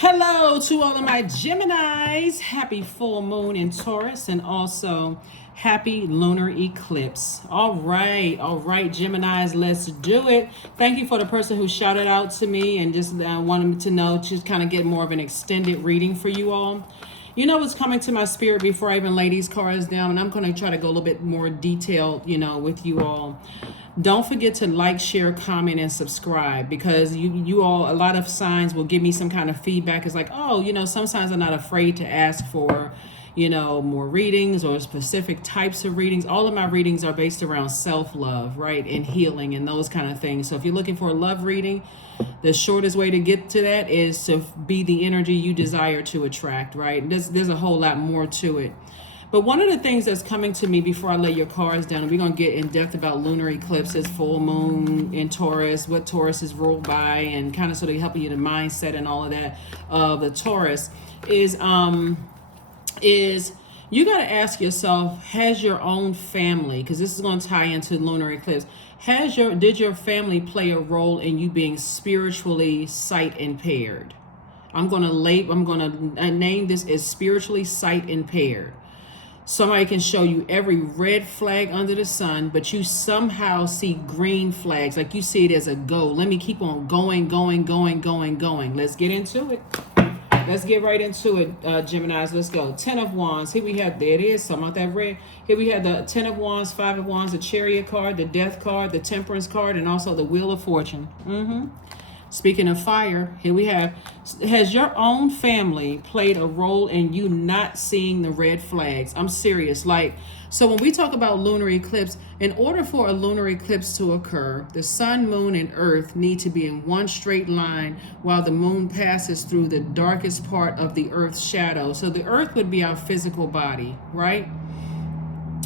Hello to all of my Geminis. Happy full moon in Taurus and also happy lunar eclipse. All right, Geminis, let's do it. Thank you for the person who shouted out to me and just wanted to know, just kind of get more of an extended reading for you all. You know what's coming to my spirit before I even lay these cards down, and I'm going to try to go a little bit more detailed, with you all. Don't forget to like, share, comment, and subscribe, because you all, a lot of signs will give me some kind of feedback. It's like, oh, some signs are not afraid to ask for, more readings or specific types of readings. All of my readings are based around self-love, right? And healing and those kind of things. So if you're looking for a love reading, the shortest way to get to that is to be the energy you desire to attract, right? There's a whole lot more to it. But one of the things that's coming to me before I lay your cards down, and we're going to get in depth about lunar eclipses, full moon in Taurus, what Taurus is ruled by, and kind of sort of helping you the mindset and all of that of the Taurus, is you got to ask yourself, has your own family, because this is going to tie into lunar eclipse, did your family play a role in you being spiritually sight impaired? I'm going to name this as spiritually sight impaired. Somebody can show you every red flag under the sun, but you somehow see green flags, like you see it as a go. Let me keep on going. Let's get into it. Let's get right into it, Geminis. Let's go. 10 of Wands. Here we have, there it is, something about that red. Here we have the 10 of Wands, 5 of Wands, the Chariot card, the Death card, the Temperance card, and also the Wheel of Fortune. Speaking of fire, here we have, has your own family played a role in you not seeing the red flags? I'm serious. So when we talk about lunar eclipse, in order for a lunar eclipse to occur, the sun, moon, and earth need to be in one straight line while the moon passes through the darkest part of the earth's shadow. So the earth would be our physical body, right?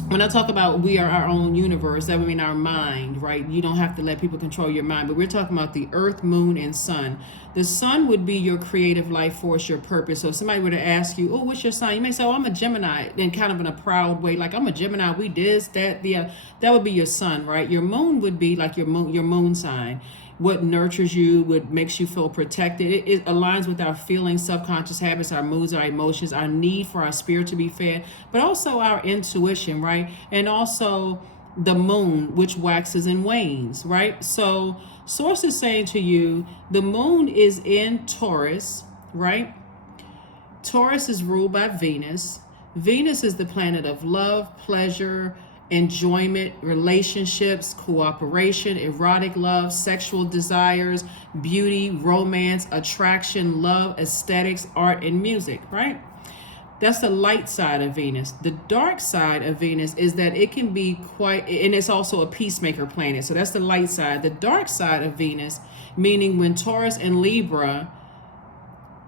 When I talk about we are our own universe, that would mean our mind, right? You don't have to let people control your mind, but we're talking about the earth, moon, and sun. The sun would be your creative life force, your purpose. So if somebody were to ask you, oh, what's your sign? You may say, oh, I'm a Gemini, then kind of in a proud way, like I'm a Gemini, we this, that, yeah. That would be your sun, right? Your moon would be like your moon sign. What nurtures you, what makes you feel protected. It aligns with our feelings, subconscious habits, our moods, our emotions, our need for our spirit to be fed, but also our intuition, right? And also the moon, which waxes and wanes, right? So source is saying to you, the moon is in Taurus, right? Taurus is ruled by Venus. Venus is the planet of love, pleasure, enjoyment, relationships, cooperation, erotic love, sexual desires, beauty, romance, attraction, love, aesthetics, art, and music, right? That's the light side of Venus. The dark side of Venus is that it can be quite, and it's also a peacemaker planet. So that's the light side. The dark side of Venus, meaning when Taurus and Libra,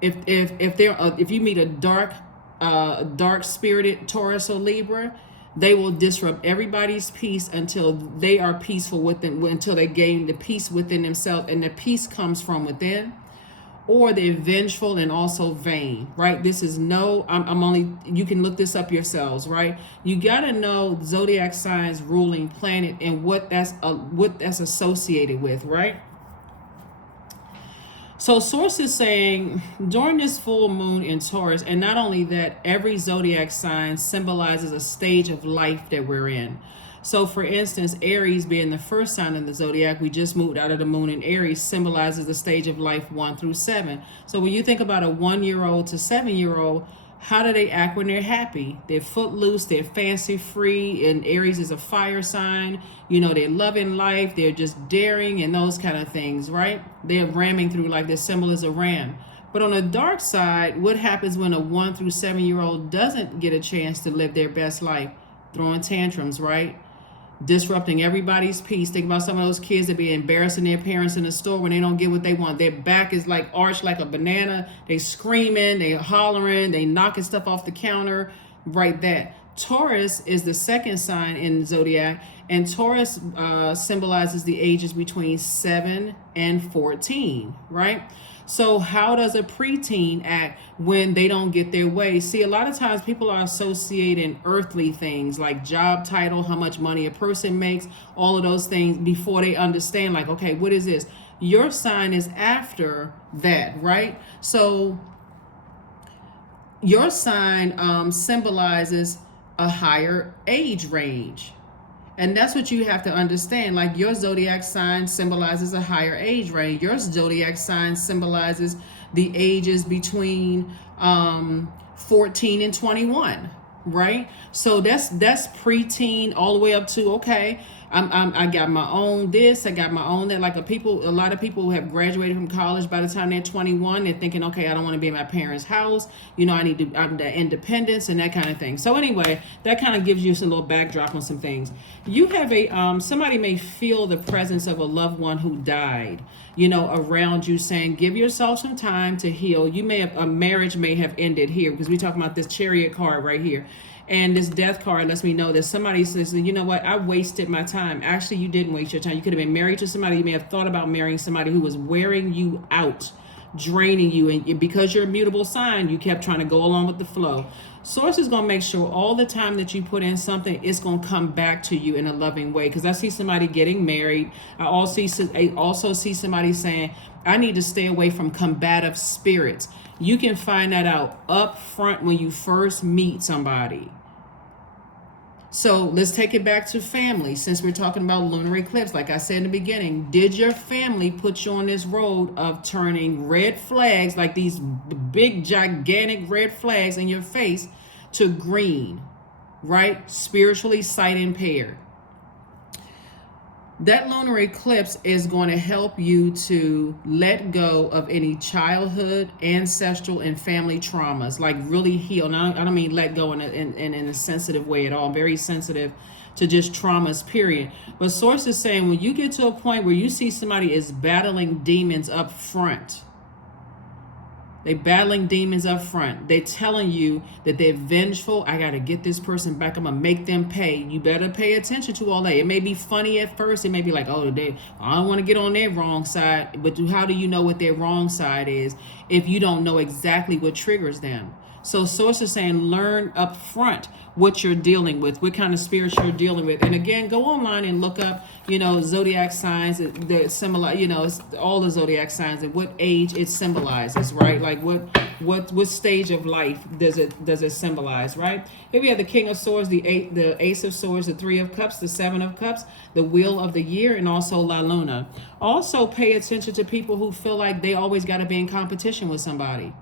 if you meet a dark spirited Taurus or Libra, they will disrupt everybody's peace until they are peaceful within, until they gain the peace within themselves, and the peace comes from within. Or they're vengeful and also vain, right? This is you can look this up yourselves, right? You gotta know zodiac signs, ruling planet, and what that's associated with, right? So source is saying during this full moon in Taurus, and not only that, every zodiac sign symbolizes a stage of life that we're in. So for instance, Aries being the first sign in the zodiac, we just moved out of the moon in Aries, symbolizes the stage of life 1 through 7. So when you think about a 1-year-old to 7-year-old, how do they act when they're happy? They're footloose, they're fancy free, and Aries is a fire sign. They're loving life, they're just daring and those kind of things, right? They're ramming through, like their symbol is a ram. But on the dark side, what happens when a 1 through 7-year-old doesn't get a chance to live their best life? Throwing tantrums, right? Disrupting everybody's peace. Think about some of those kids that be embarrassing their parents in the store when they don't get what they want. Their back is like arched like a banana. They screaming, they hollering, they knocking stuff off the counter, right? That. Taurus is the second sign in the zodiac, and Taurus symbolizes the ages between 7 and 14, right? So how does a preteen act when they don't get their way? See, a lot of times people are associating earthly things like job title, how much money a person makes, all of those things before they understand, like, okay, what is this? Your sign is after that, right? So your sign symbolizes a higher age range. And that's what you have to understand. Like your zodiac sign symbolizes a higher age range. Your zodiac sign symbolizes the ages between 14 and 21, right? So that's preteen all the way up to, okay, I got my own this, I got my own that. Like a lot of people who have graduated from college, by the time they're 21, they're thinking, okay, I don't want to be in my parents' house. You know, I'm the independence and that kind of thing. So anyway, that kind of gives you some little backdrop on some things. You have somebody may feel the presence of a loved one who died, you know, around you, saying, give yourself some time to heal. You may have, a marriage may have ended here, because we talking about this Chariot card right here. And this death card lets me know that somebody says, you know what, I wasted my time. Actually, you didn't waste your time. You could have been married to somebody. You may have thought about marrying somebody who was wearing you out, draining you. And because you're a mutable sign, you kept trying to go along with the flow. Source is going to make sure all the time that you put in something, it's going to come back to you in a loving way. Because I see somebody getting married. I also see somebody saying, I need to stay away from combative spirits. You can find that out up front when you first meet somebody. So let's take it back to family. Since we're talking about lunar eclipse, like I said in the beginning, did your family put you on this road of turning red flags, like these big, gigantic red flags in your face, to green, right? Spiritually sight impaired. That lunar eclipse is going to help you to let go of any childhood, ancestral, and family traumas, like really heal. Now, I don't mean let go in a sensitive way at all. I'm very sensitive to just traumas, period. But Source is saying when you get to a point where you see somebody is battling demons up front, they battling demons up front. They telling you that they're vengeful. I got to get this person back. I'm going to make them pay. You better pay attention to all that. It may be funny at first. It may be like, oh, I don't want to get on their wrong side. But how do you know what their wrong side is if you don't know exactly what triggers them? So Source is saying learn up front what you're dealing with, what kind of spirits you're dealing with. And again, go online and look up, you know, zodiac signs that symbolize, you know, all the zodiac signs and what age it symbolizes, right? Like what stage of life does it symbolize, right? Here we have the King of Swords, the Ace of Swords, the Three of Cups, the Seven of Cups, the Wheel of the Year, and also La Luna. Also pay attention to people who feel like they always got to be in competition with somebody.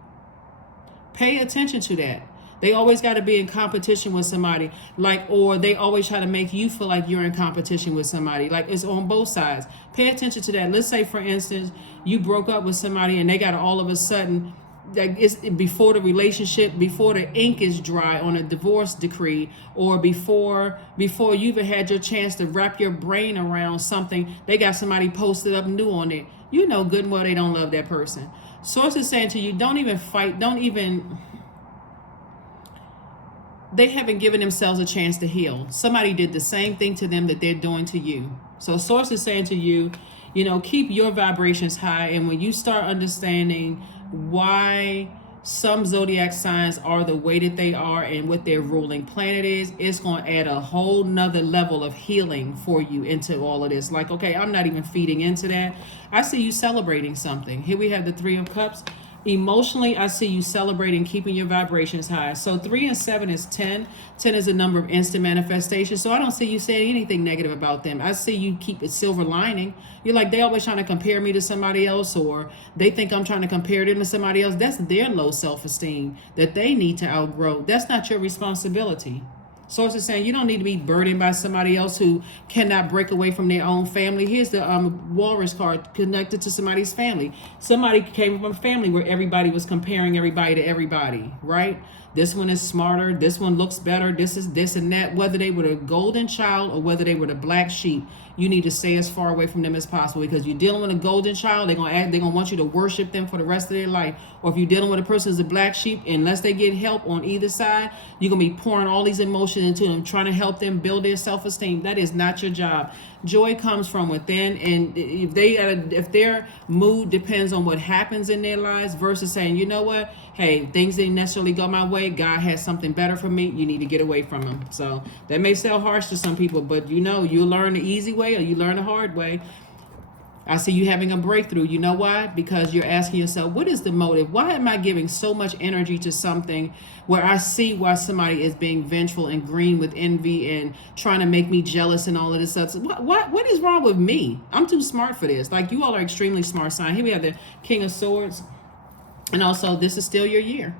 Pay attention to that. They always got to be in competition with somebody, like, or they always try to make you feel like you're in competition with somebody. Like, it's on both sides. Pay attention to that. Let's say, for instance, you broke up with somebody and they got all of a sudden, like, it's before the relationship, before the ink is dry on a divorce decree, or before you even had your chance to wrap your brain around something, they got somebody posted up new on it. You know good and well they don't love that person. Source is saying to you, don't even fight, they haven't given themselves a chance to heal. Somebody did the same thing to them that they're doing to you. So Source is saying to you, you know, keep your vibrations high. And when you start understanding why some zodiac signs are the way that they are and what their ruling planet is, it's going to add a whole nother level of healing for you into all of this. Like, okay, I'm not even feeding into that. I see you celebrating something. Here we have the Three of Cups. Emotionally, I see you celebrating, keeping your vibrations high. So 3 and 7 is 10. 10 is a number of instant manifestations. So I don't see you saying anything negative about them. I see you keep it silver lining. You're like, they always trying to compare me to somebody else, or they think I'm trying to compare them to somebody else. That's their low self-esteem that they need to outgrow. That's not your responsibility. Source is saying you don't need to be burdened by somebody else who cannot break away from their own family. Here's the walrus card connected to somebody's family. Somebody came from a family where everybody was comparing everybody to everybody, right? This one is smarter. This one looks better. This is this and that. Whether they were the golden child or whether they were the black sheep, you need to stay as far away from them as possible, because you're dealing with a golden child. They're gonna want you to worship them for the rest of their life. Or if you're dealing with a person who's a black sheep, unless they get help on either side, you're gonna be pouring all these emotions into them, trying to help them build their self-esteem. That is not your job. Joy comes from within, and if their mood depends on what happens in their lives versus saying, you know what, hey, things didn't necessarily go my way, God has something better for me, you need to get away from them. So that may sound harsh to some people, but you know, you learn the easy way or you learn the hard way. I see you having a breakthrough. You know why? Because you're asking yourself, what is the motive? Why am I giving so much energy to something where I see why somebody is being vengeful and green with envy and trying to make me jealous and all of this stuff? What is wrong with me? I'm too smart for this. Like, you all are extremely smart sign. Here we have the King of Swords. And also, this is still your year.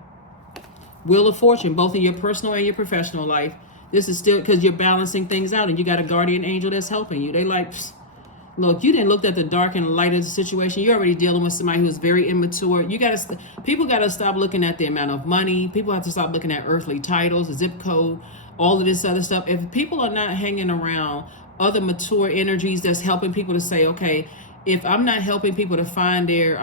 Wheel of Fortune, both in your personal and your professional life. This is still because you're balancing things out and you got a guardian angel that's helping you. They like, look, you didn't look at the dark and light of the situation. You're already dealing with somebody who's very immature. You gotta, people gotta stop looking at the amount of money. People have to stop looking at earthly titles, the zip code, all of this other stuff. If people are not hanging around other mature energies that's helping people to say, okay, if I'm not helping people to find their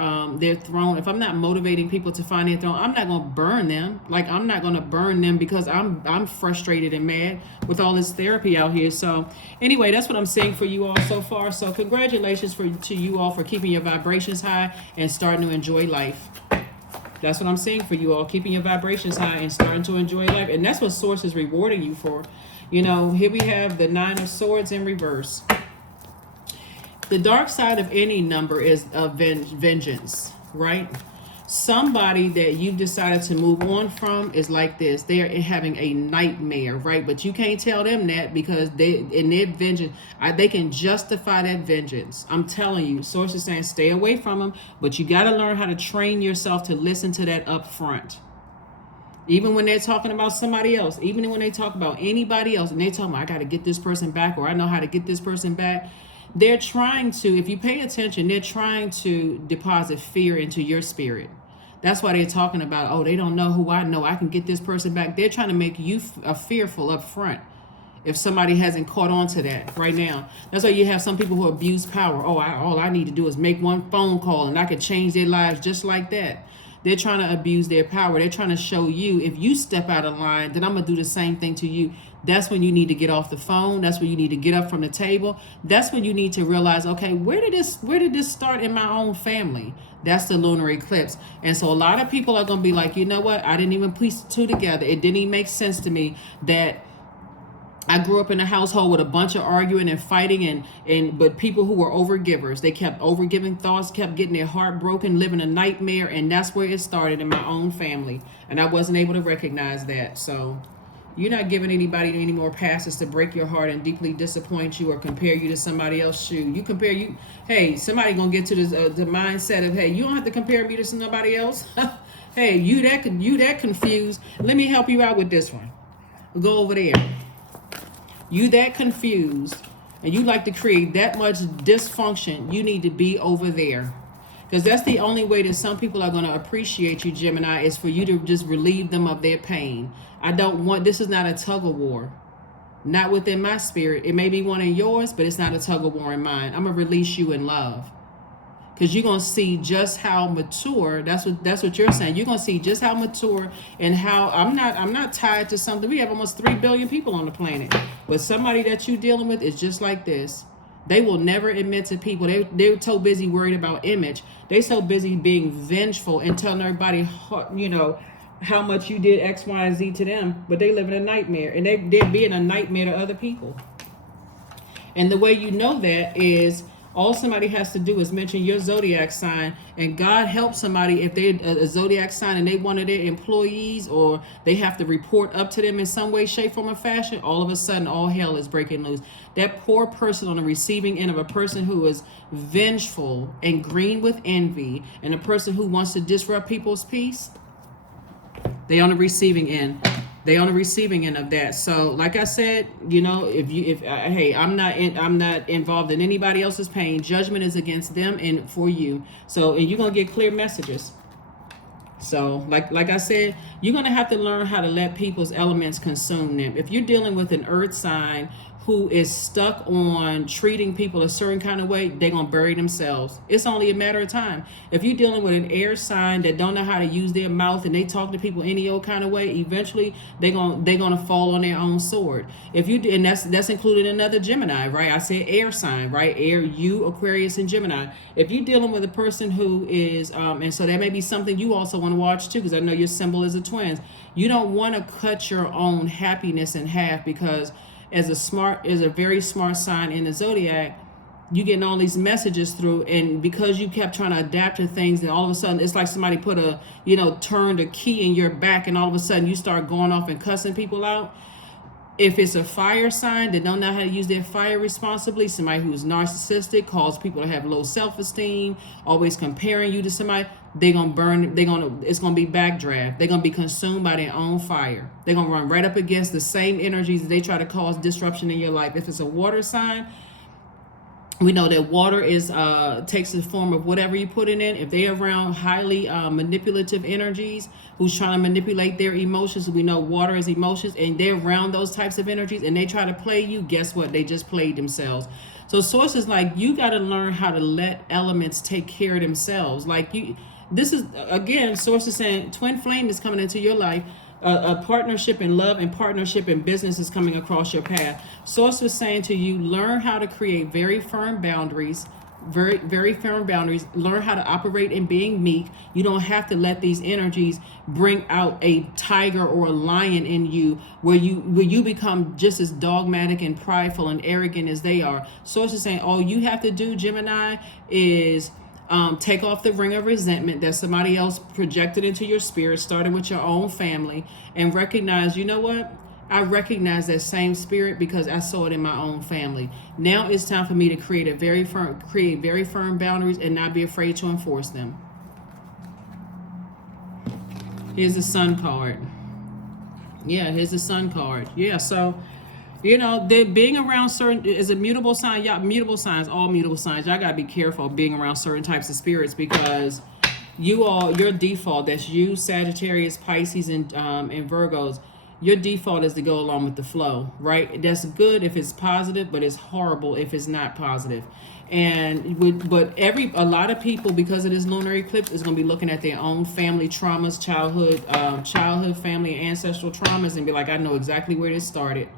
throne, if I'm not motivating people to find their throne, I'm not gonna burn them. Like, I'm not gonna burn them because I'm frustrated and mad with all this therapy out here. So anyway, that's what I'm saying for you all so far. So congratulations to you all for keeping your vibrations high and starting to enjoy life. That's what I'm saying for you all, keeping your vibrations high and starting to enjoy life. And that's what Source is rewarding you for. You know, here we have the Nine of Swords in reverse. The dark side of any number is vengeance, right? Somebody that you've decided to move on from is like this. They are having a nightmare, right? But you can't tell them that because in their vengeance, they can justify that vengeance. I'm telling you, Source is saying stay away from them, but you got to learn how to train yourself to listen to that up front. Even when they're talking about somebody else, even when they talk about anybody else, and they talk about, I got to get this person back, or I know how to get this person back. They're trying to, if you pay attention, they're trying to deposit fear into your spirit. That's why they're talking about, oh, they don't know who I know. I can get this person back. They're trying to make you fearful up front if somebody hasn't caught on to that right now. That's why you have some people who abuse power. Oh, all I need to do is make one phone call and I can change their lives just like that. They're trying to abuse their power. They're trying to show you, if you step out of line, then I'm going to do the same thing to you. That's when you need to get off the phone. That's when you need to get up from the table. That's when you need to realize, okay, where did this start in my own family? That's the lunar eclipse. And so a lot of people are going to be like, you know what? I didn't even piece the two together. It didn't even make sense to me that I grew up in a household with a bunch of arguing and fighting but people who were overgivers. They kept overgiving thoughts, kept getting their heart broken, living a nightmare, and that's where it started in my own family. And I wasn't able to recognize that. So you're not giving anybody any more passes to break your heart and deeply disappoint you or compare you to somebody else's shoe. Hey, somebody gonna get to this the mindset of, hey, you don't have to compare me to somebody else. Hey, you that confused. Let me help you out with this one. Go over there. You that confused and you like to create that much dysfunction, you need to be over there. Because that's the only way that some people are going to appreciate you, Gemini, is for you to just relieve them of their pain. This is not a tug of war. Not within my spirit. It may be one in yours, but it's not a tug of war in mine. I'm going to release you in love. Because you're going to see just how mature, that's what you're saying. You're going to see just how mature and how I'm not tied to something. We have almost 3 billion people on the planet. But somebody that you're dealing with is just like this. They will never admit to people. They're so busy worried about image. They're so busy being vengeful and telling everybody, you know, how much you did X, Y, and Z to them. But they live in a nightmare. And they're being a nightmare to other people. And the way you know that is, all somebody has to do is mention your zodiac sign, and God helps somebody if they're a zodiac sign and they one of their employees, or they have to report up to them in some way, shape, form, or fashion. All of a sudden, all hell is breaking loose. That poor person on the receiving end of a person who is vengeful and green with envy, and a person who wants to disrupt people's peace, they on the receiving end. They on the receiving end of that. So, like I said, you know, hey, I'm not involved in anybody else's pain. Judgment is against them and for you. So, and you're gonna get clear messages. So, like I said, you're gonna have to learn how to let people's elements consume them. If you're dealing with an earth sign who is stuck on treating people a certain kind of way, they're going to bury themselves. It's only a matter of time. If you're dealing with an air sign that don't know how to use their mouth and they talk to people any old kind of way, eventually they're going to fall on their own sword. And that's included another Gemini, right? I said air sign, right? Air, you, Aquarius, and Gemini. If you're dealing with a person who is, and so that may be something you also want to watch too, because I know your symbol is a twins. You don't want to cut your own happiness in half, because as a very smart sign in the zodiac, you getting all these messages through, and because you kept trying to adapt to things, and all of a sudden it's like somebody put a, turned a key in your back, and all of a sudden you start going off and cussing people out. If it's a fire sign that don't know how to use their fire responsibly, somebody who's narcissistic, cause people to have low self-esteem, always comparing you to somebody, it's gonna be backdraft. They're gonna be consumed by their own fire. They're gonna run right up against the same energies that they try to cause disruption in your life. If it's a water sign, we know that water takes the form of whatever you put it in. If they're around highly manipulative energies, who's trying to manipulate their emotions, we know water is emotions, and they're around those types of energies, and they try to play you, guess what? They just played themselves. So source is like, you got to learn how to let elements take care of themselves. This is, again, source is saying twin flame is coming into your life. A partnership in love and partnership in business is coming across your path. Source is saying to you, learn how to create very firm boundaries, very firm boundaries. Learn how to operate in being meek. You don't have to let these energies bring out a tiger or a lion in you, where you become just as dogmatic and prideful and arrogant as they are. Source is saying all you have to do, Gemini, is take off the ring of resentment that somebody else projected into your spirit, starting with your own family, and recognize, you know what? I recognize that same spirit because I saw it in my own family. Now it's time for me to create very firm boundaries and not be afraid to enforce them. Here's the Sun card. Yeah, here's the Sun card. Yeah, so being around certain is a mutable sign. Y'all, mutable signs, all mutable signs. Y'all gotta be careful of being around certain types of spirits, because your default, that's you, Sagittarius, Pisces, and Virgos. Your default is to go along with the flow, right? That's good if it's positive, but it's horrible if it's not positive. But a lot of people, because of this lunar eclipse, is going to be looking at their own family traumas, childhood, family, and ancestral traumas, and be like, I know exactly where this started.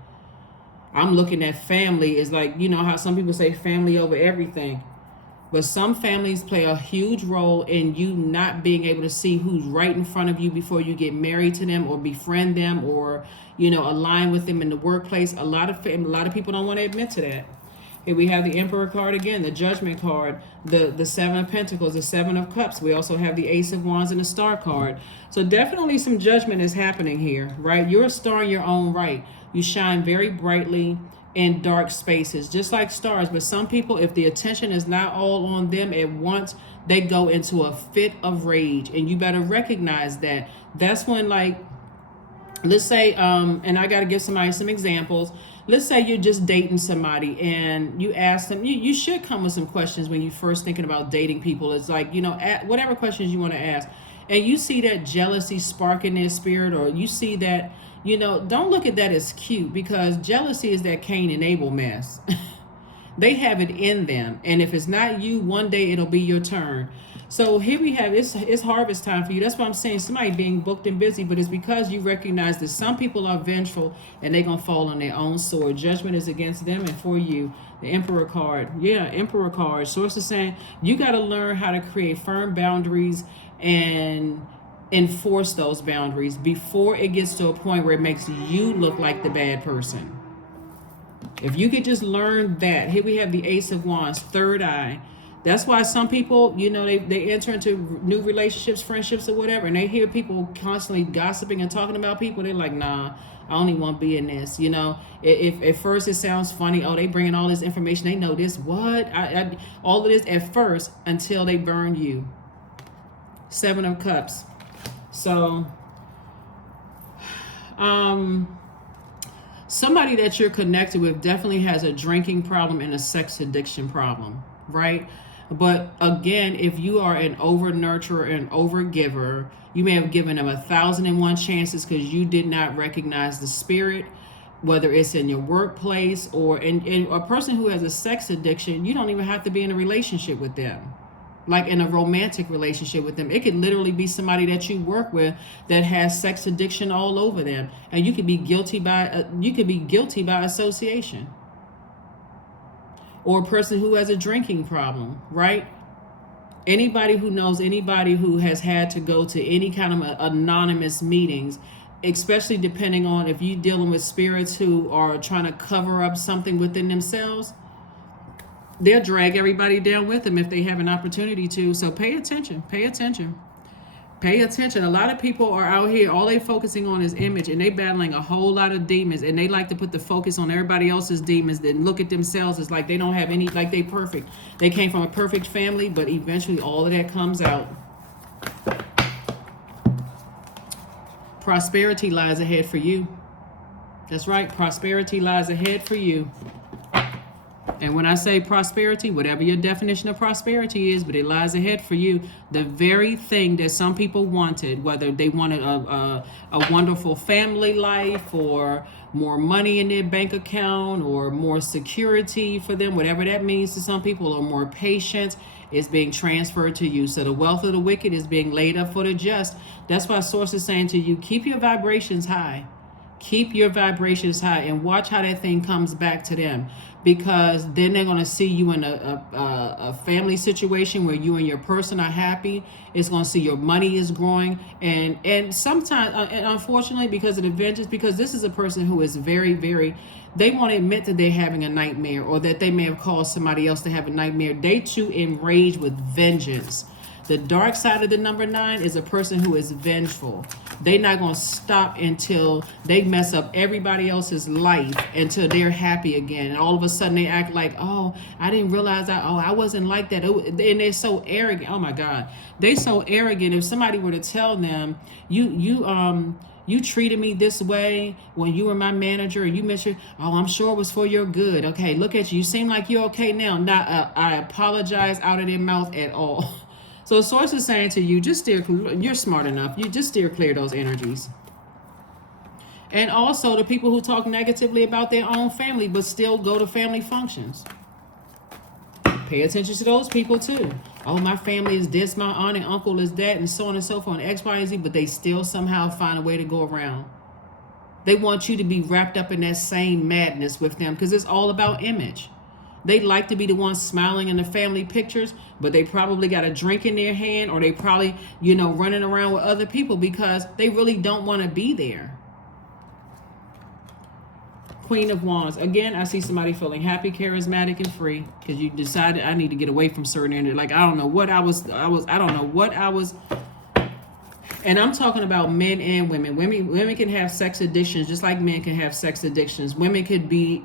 I'm looking at family is like, how some people say family over everything. But some families play a huge role in you not being able to see who's right in front of you before you get married to them or befriend them or, align with them in the workplace. A lot of people don't want to admit to that. Here we have the Emperor card again, the Judgment card, the Seven of Pentacles, the Seven of Cups. We also have the Ace of Wands and the Star card. So definitely some judgment is happening here, right? You're a star in your own right. You shine very brightly in dark spaces, just like stars. But some people, if the attention is not all on them at once, they go into a fit of rage. And you better recognize that. That's when, let's say, and I got to give somebody some examples. Let's say you're just dating somebody and you ask them, you should come with some questions when you're first thinking about dating people. It's like, whatever questions you want to ask. And you see that jealousy spark in their spirit, or you see that, don't look at that as cute, because jealousy is that Cain and Abel mess. They have it in them. And if it's not you, one day it'll be your turn. So here we have, it's harvest time for you. That's why I'm saying somebody being booked and busy, but it's because you recognize that some people are vengeful and they're going to fall on their own sword. Judgment is against them and for you. The Emperor card. Yeah, Emperor card. Source is saying you got to learn how to create firm boundaries and enforce those boundaries before it gets to a point where it makes you look like the bad person. If you could just learn that. Here we have the Ace of Wands, third eye. That's why some people, they enter into new relationships, friendships, or whatever, and they hear people constantly gossiping and talking about people. They're like, nah, I only want to be in this. If at first it sounds funny, oh, they bringing all this information, they know this, what? All of this at first, until they burn you. Seven of Cups. So, somebody that you're connected with definitely has a drinking problem and a sex addiction problem, right? But again, if you are an over nurturer and over giver, you may have given them 1,001 chances because you did not recognize the spirit, whether it's in your workplace or in a person who has a sex addiction. You don't even have to be in a relationship with them, like in a romantic relationship with them. It could literally be somebody that you work with that has sex addiction all over them, and you could be guilty by association. Or a person who has a drinking problem, right? Anybody who knows anybody who has had to go to any kind of anonymous meetings, especially depending on if you're dealing with spirits who are trying to cover up something within themselves, They'll drag everybody down with them if they have an opportunity to. So pay attention. Pay attention. Pay attention. A lot of people are out here, all they focusing on is image, and they battling a whole lot of demons, and they like to put the focus on everybody else's demons, then look at themselves as like they don't have any, like they perfect. They came from a perfect family, but eventually all of that comes out. Prosperity lies ahead for you. That's right. Prosperity lies ahead for you. And when I say prosperity, whatever your definition of prosperity is, but it lies ahead for you. The very thing that some people wanted, whether they wanted a wonderful family life or more money in their bank account or more security for them, whatever that means to some people, or more patience, is being transferred to you. So the wealth of the wicked is being laid up for the just. That's why Source is saying to you, keep your vibrations high. Keep your vibrations high and watch how that thing comes back to them, because then they're going to see you in a family situation where you and your person are happy. It's going to see your money is growing. And sometimes, and unfortunately, because of the vengeance, because this is a person who is very, very, they won't admit that they're having a nightmare or that they may have caused somebody else to have a nightmare. They too enraged with vengeance. The dark side of the number 9 is a person who is vengeful. They're not going to stop until they mess up everybody else's life until they're happy again. And all of a sudden they act like, oh, I didn't realize I wasn't like that. And they're so arrogant. Oh my God. They're so arrogant. If somebody were to tell them, you treated me this way when you were my manager, and you mentioned, oh, I'm sure it was for your good. Okay, look at you. You seem like you're okay now. Not I apologize out of their mouth at all. So Source is saying to you, just steer clear. You're smart enough. You just steer clear of those energies. And also the people who talk negatively about their own family but still go to family functions. Pay attention to those people too. Oh, my family is this, my aunt and uncle is that, and so on and so forth, and X, Y, and Z, but they still somehow find a way to go around. They want you to be wrapped up in that same madness with them because it's all about image. They like to be the ones smiling in the family pictures, but they probably got a drink in their hand, or they probably, running around with other people because they really don't want to be there. Queen of Wands. Again, I see somebody feeling happy, charismatic, and free because you decided I need to get away from certain energy. Like, I don't know what I was. And I'm talking about men and women. Women can have sex addictions just like men can have sex addictions. Women could be,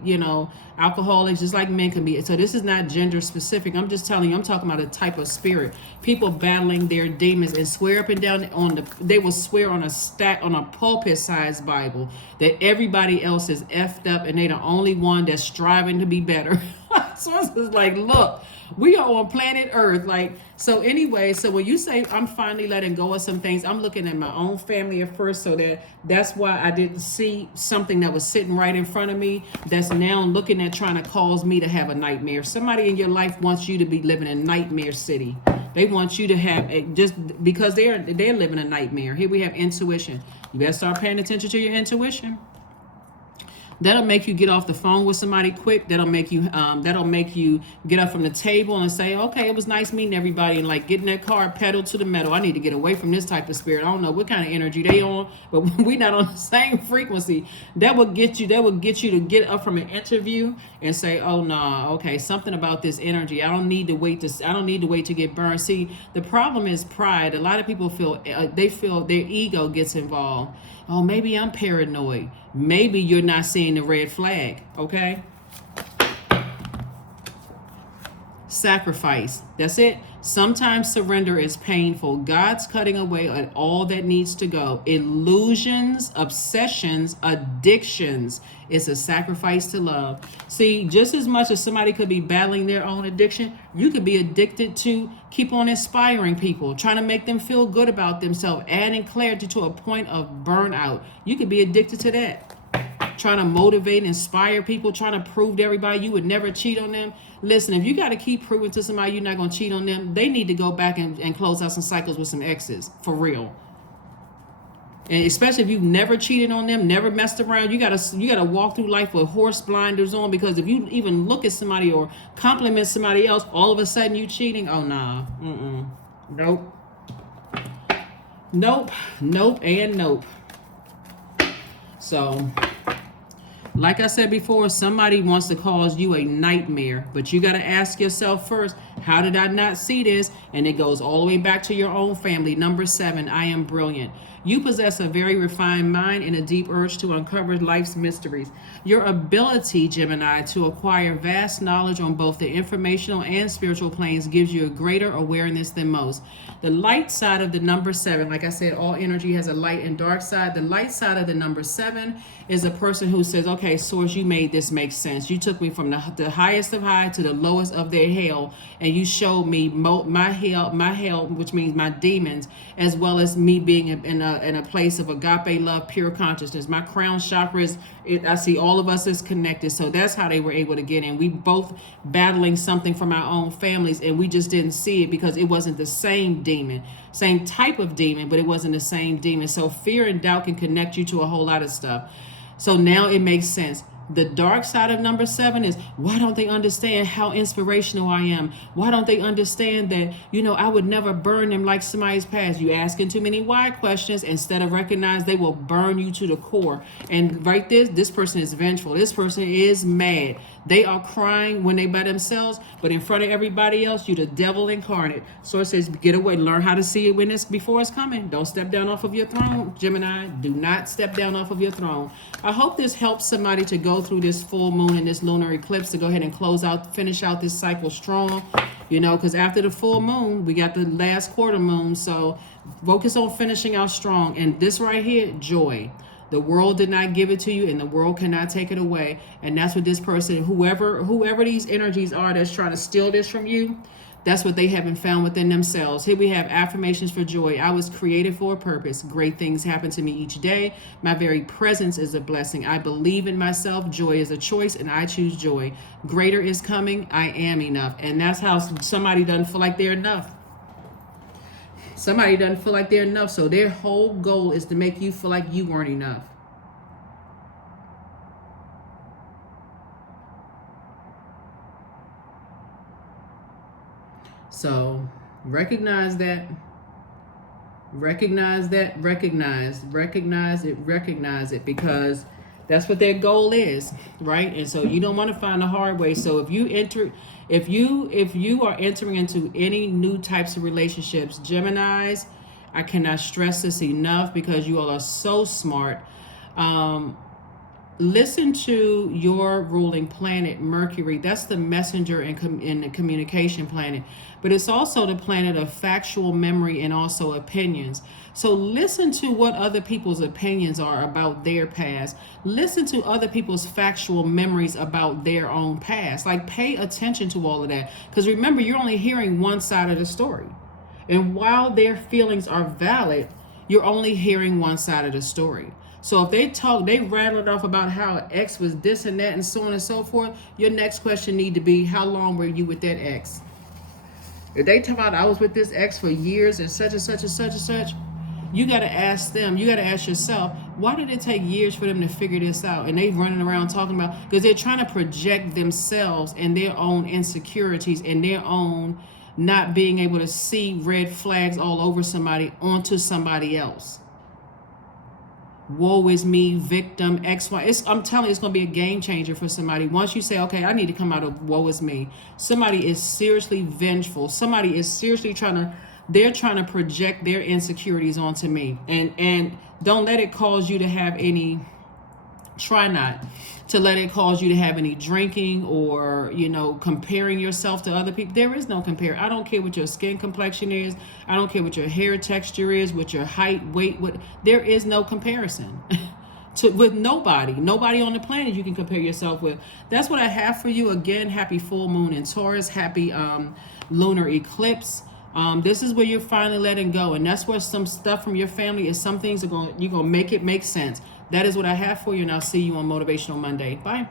alcoholics just like men can be. So this is not gender specific. I'm just telling you, I'm talking about a type of spirit. People battling their demons and swear up and down they will swear on a pulpit sized Bible that everybody else is effed up and they're the only one that's striving to be better. So it's like, look, we are on planet Earth. So anyway, so when you say I'm finally letting go of some things, I'm looking at my own family at first, so that's why I didn't see something that was sitting right in front of me that's now looking at trying to cause me to have a nightmare. Somebody in your life wants you to be living in nightmare city. They want you to have just because they're living a nightmare. Here we have intuition. You better start paying attention to your intuition. That'll make you get off the phone with somebody quick. That'll make you get up from the table and say, okay, it was nice meeting everybody, and get in that car, pedal to the metal. I need to get away from this type of spirit. I don't know what kind of energy they on, but we're not on the same frequency. That will get you to get up from an interview and say, oh no, okay, something about this energy. I don't need to wait to get burned. See, the problem is pride. A lot of people feel their ego gets involved. Oh, maybe I'm paranoid. Maybe you're not seeing the red flag, okay? Sacrifice. That's it. Sometimes surrender is painful. God's cutting away at all that needs to go. Illusions, obsessions, addictions. It's a sacrifice to love. See, just as much as somebody could be battling their own addiction, you could be addicted to keep on inspiring people, trying to make them feel good about themselves, adding clarity to a point of burnout. You could be addicted to that. Trying to motivate, inspire people, trying to prove to everybody you would never cheat on them. Listen, if you got to keep proving to somebody you're not going to cheat on them, they need to go back and close out some cycles with some exes, for real. And especially if you've never cheated on them, never messed around, you gotta walk through life with horse blinders on, because if you even look at somebody or compliment somebody else, all of a sudden you cheating. Oh nah, nope, and nope. So Like I said before, somebody wants to cause you a nightmare, but you got to ask yourself first, how did I not see this? And it goes all the way back to your own family. Number 7, I am brilliant. You possess a very refined mind and a deep urge to uncover life's mysteries. Your ability, Gemini, to acquire vast knowledge on both the informational and spiritual planes gives you a greater awareness than most. The light side of the number 7, like I said, all energy has a light and dark side. The light side of the number 7 is a person who says, okay, Source, you made this make sense. You took me from the highest of high to the lowest of their hell, and you showed me my hell, which means my demons, as well as me being in a place of agape love, pure consciousness. My crown chakra is, I see all of us as connected. So that's how they were able to get in. We both battling something from our own families, and we just didn't see it because it wasn't the same demon, same type of demon, but it wasn't the same demon. So fear and doubt can connect you to a whole lot of stuff. So now it makes sense. The dark side of number 7 is, why don't they understand how inspirational I am? Why don't they understand that, I would never burn them like somebody's past? You asking too many why questions instead of recognize they will burn you to the core. And right this person is vengeful. This person is mad. They are crying when they by themselves, but in front of everybody else, you the devil incarnate. Source says, get away. Learn how to see it before it's coming. Don't step down off of your throne, Gemini. Do not step down off of your throne. I hope this helps somebody to go through this full moon and this lunar eclipse, to go ahead and finish out this cycle strong, because after the full moon, we got the last quarter moon. So focus on finishing out strong. And this right here, joy. The world did not give it to you, and the world cannot take it away. And that's what this person, whoever these energies are that's trying to steal this from you, that's what they haven't found within themselves. Here we have affirmations for joy. I was created for a purpose. Great things happen to me each day. My very presence is a blessing. I believe in myself. Joy is a choice, and I choose joy. Greater is coming. I am enough. And that's how somebody doesn't feel like they're enough. Somebody doesn't feel like they're enough, so their whole goal is to make you feel like you weren't enough. So recognize it, recognize it, because that's what their goal is, right? And so you don't want to find the hard way. So if you are entering into any new types of relationships, Geminis, I cannot stress this enough because you all are so smart. Listen to your ruling planet, Mercury. That's the messenger in the communication planet. But it's also the planet of factual memory and also opinions. So listen to what other people's opinions are about their past. Listen to other people's factual memories about their own past. Like, pay attention to all of that. Because remember, you're only hearing one side of the story. And while their feelings are valid, you're only hearing one side of the story. So if they rattle it off about how X was this and that and so on and so forth, your next question need to be, how long were you with that X? If they talk about, I was with this X for years and such and such and such and such, you got to ask them, you got to ask yourself, why did it take years for them to figure this out? And they running around talking about, because they're trying to project themselves and their own insecurities and their own not being able to see red flags all over somebody onto somebody else. Woe is me, victim, XY. I'm telling you, it's going to be a game changer for somebody. Once you say, okay, I need to come out of woe is me. Somebody is seriously vengeful. Somebody is seriously trying to project their insecurities onto me. And don't let it cause you to have any, try not to let it cause you to have any drinking or, comparing yourself to other people. There is no compare. I don't care what your skin complexion is. I don't care what your hair texture is, what your height, weight, there is no comparison with nobody on the planet you can compare yourself with. That's what I have for you. Again, happy full moon in Taurus. Happy lunar eclipse. This is where you're finally letting go. And that's where some stuff from your family is, some things you're going to make it make sense. That is what I have for you, and I'll see you on Motivational Monday. Bye.